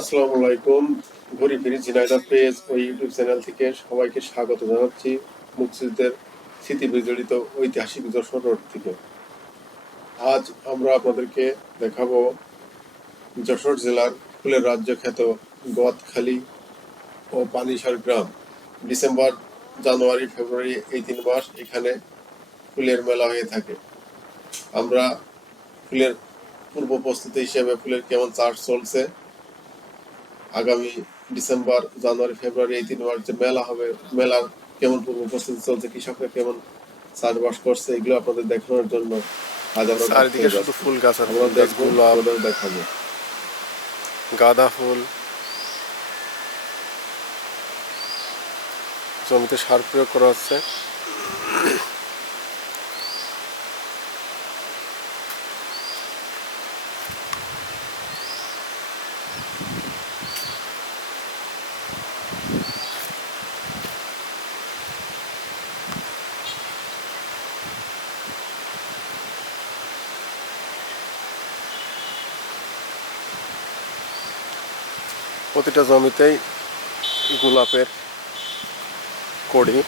আসসালামু আলাইকুম। ঘুরি ফিরি ঝিনাইদহ পেজ ও ইউটিউব চ্যানেল থেকে সবাইকে স্বাগত জানাচ্ছি মুক্তিযুদ্ধের স্মৃতি বিজড়িত ঐতিহাসিক যশোর রোড থেকে। আজ আমরা আপনাদেরকে দেখাবো যশোর জেলার ফুলের রাজ্য খ্যাত গদখালি ও পানিসার গ্রাম। ডিসেম্বর, জানুয়ারি, ফেব্রুয়ারি এই 3 মাস এখানে ফুলের মেলা হয়ে থাকে। আমরা ফুলের পূর্ব প্রস্তুতি হিসেবে ফুলের কেমন চাষ চলছে, আগামী ডিসেম্বর, জানুয়ারি, ফেব্রুয়ারি এই 3 মাস যে মেলা হবে, মেলার কেমন পূর্ব প্রস্তুতি চলছে, কৃষকরা কেমন চাষবাস করছে, এগুলো আপনাদের দেখানোর জন্য আজ আমরা চারিদিকে শুধু ফুল গাছ আর আমরা ফুল গাছ, দেখবো, গোলাপ, আপনাদের দেখাবো। গাঁদা ফুল। জমিতে সার প্রয়োগ করা হচ্ছে। প্রতিটা জমিতেই গোলাপের কড়ি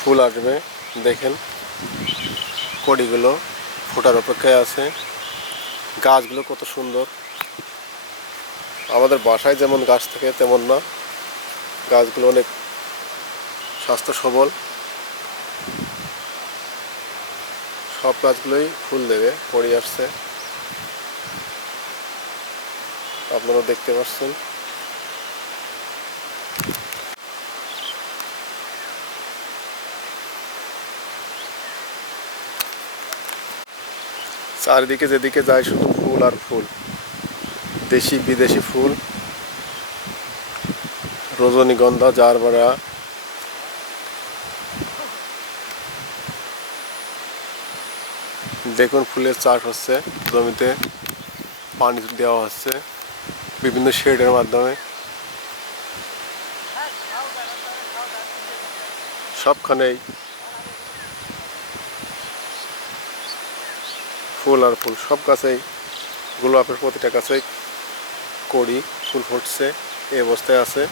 ফুল আসবে। দেখেন কড়িগুলো ফোটার অপেক্ষায় আছে। গাছগুলো কত সুন্দর। আমাদের বাসায় যেমন গাছ থাকে তেমন না, গাছগুলো অনেক স্বাস্থ্য সবল। সব গাছগুলোই ফুল দেবে, কড়ি আসছে, আপনারা দেখতে পাচ্ছেন। চারিদিকে যেদিকে যায় শুধু ফুল আর ফুল, দেশি বিদেশি ফুল, রজনীগন্ধা, জারবারা। দেখুন ফুলের চাষ হচ্ছে, জমিতে পানি দেওয়া হচ্ছে বিভিন্ন শেডের মাধ্যমে। সবখানেই ফুল আর ফুল, সব গাছেই, গোলাপের প্রতিটা গাছেই কড়ি ফুল ফুটছে, এই অবস্থায় আছে।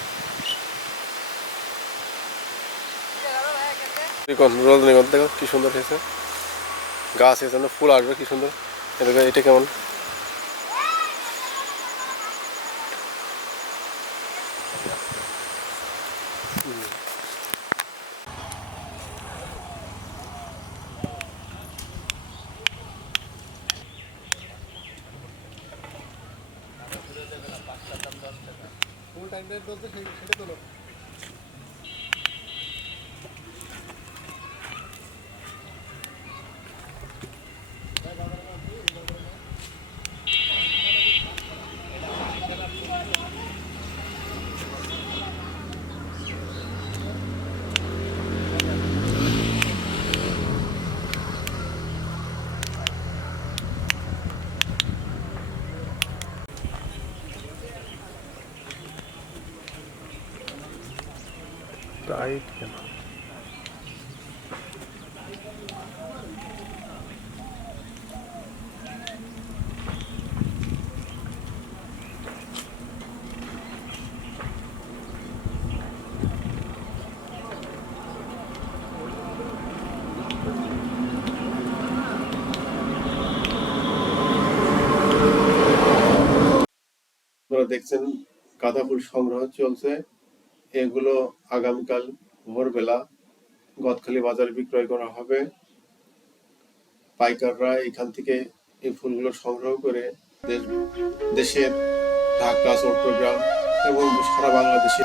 রজনীগন্ধা দেখো কি সুন্দর হয়েছে, গাছ এর জন্য ফুল আসবে কি সুন্দর। এটা কেমন টাইট কেন? আপনারা দেখছেন গাঁদা ফুল সংগ্রহ চলছে। এগুলো আগামীকাল ভোরবেলা গদখালি বাজারে বিক্রয় করা হবে। পাইকাররা এখান থেকে এই ফুলগুলো সংগ্রহ করে দেশের ঢাকা, চট্টগ্রাম এবং সারা বাংলাদেশে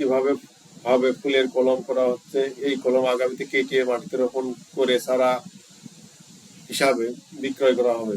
কিভাবে ফুলের কলম করা হচ্ছে। এই কলম আগামীতে কেটে মাটিতে রোপণ করে চারা হিসাবে বিক্রয় করা হবে।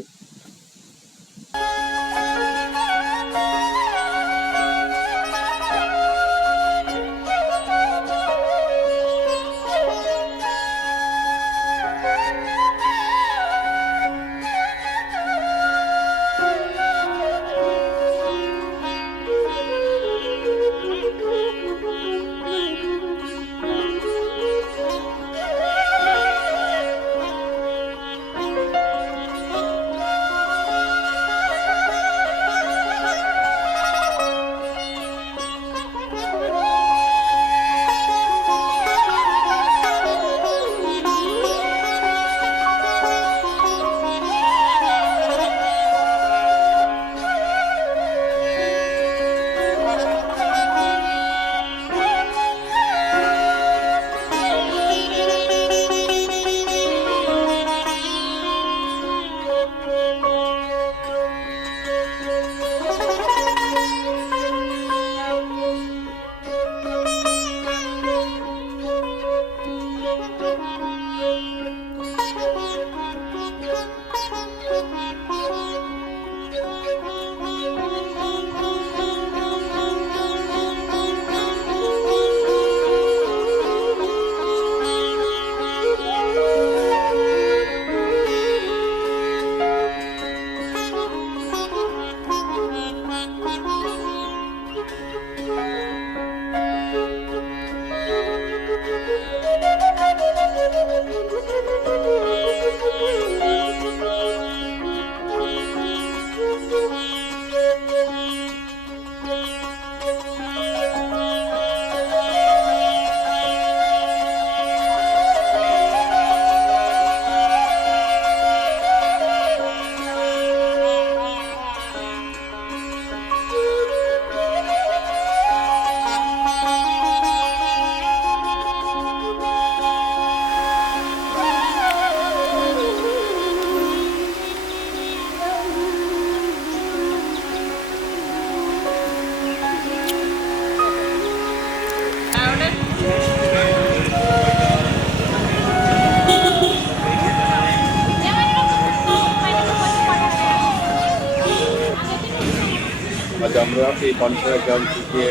আজ আমরা এই পানসারা গ্রাম থেকে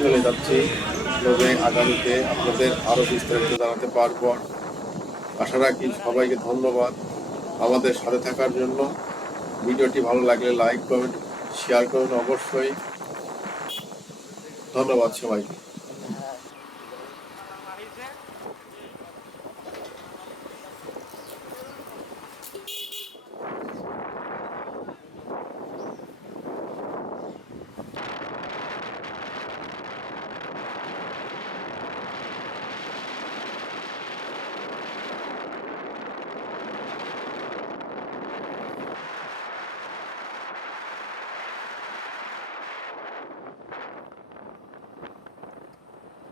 চলে যাচ্ছি, তবে আগামীতে আপনাদের আরও বিস্তারিত জানাতে পারব। আশা রাখি সবাইকে ধন্যবাদ আমাদের সাথে থাকার জন্য। ভিডিওটি ভালো লাগলে লাইক কমেন্ট শেয়ার করুন অবশ্যই। ধন্যবাদ সবাইকে।